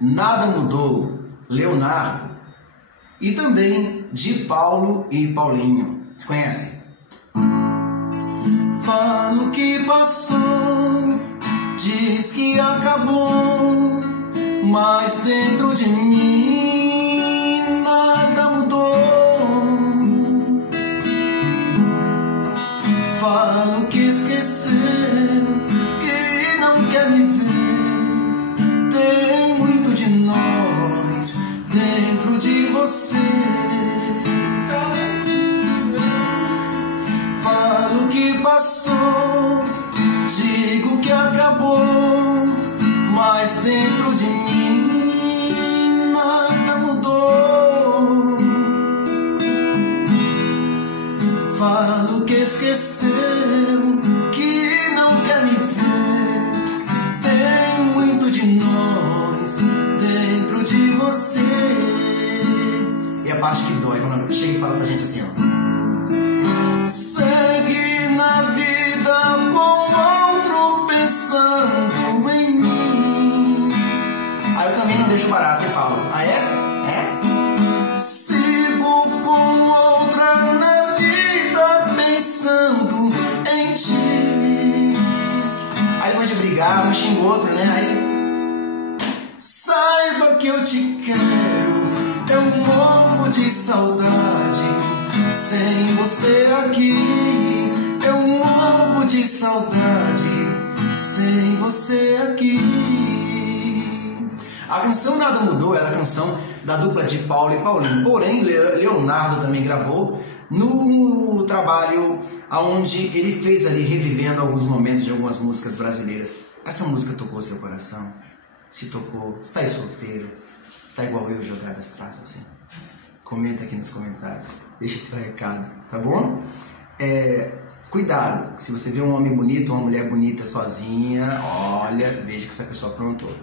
Nada Mudou, Leonardo. E também de Paulo e Paulinho. Você conhece? Fala o que passou, diz que acabou, mas dentro de mim nada mudou. Fala que esqueceu, que não quer me ver. Tem muito de nós dentro de você. Falo que passou, digo que acabou, mas dentro de mim nada mudou. Falo que esqueceu, que não quer me ver. Tem muito de nós dentro de você. E a parte que dói, quando chega e fala pra gente assim, ó: segue na vida com outro pensando em mim. Aí eu também não deixo barato e falo: ah, é? É? Sigo com outra na vida pensando em ti. Aí depois de brigar, um xinga o outro, né? Aí, saiba que eu te quero, eu morro de saudade. Sem você aqui, eu morro de saudade. Sem você aqui. A canção Nada Mudou era a canção da dupla de Paulo e Paulinho. Porém, Leonardo também gravou no trabalho onde ele fez ali, revivendo alguns momentos de algumas músicas brasileiras. Essa música tocou seu coração? Se tocou, está aí solteiro, tá igual eu, jogado as traças assim? Comenta aqui nos comentários, deixa esse recado, tá bom? Cuidado, se você vê um homem bonito, uma mulher bonita sozinha, olha, veja que essa pessoa aprontou.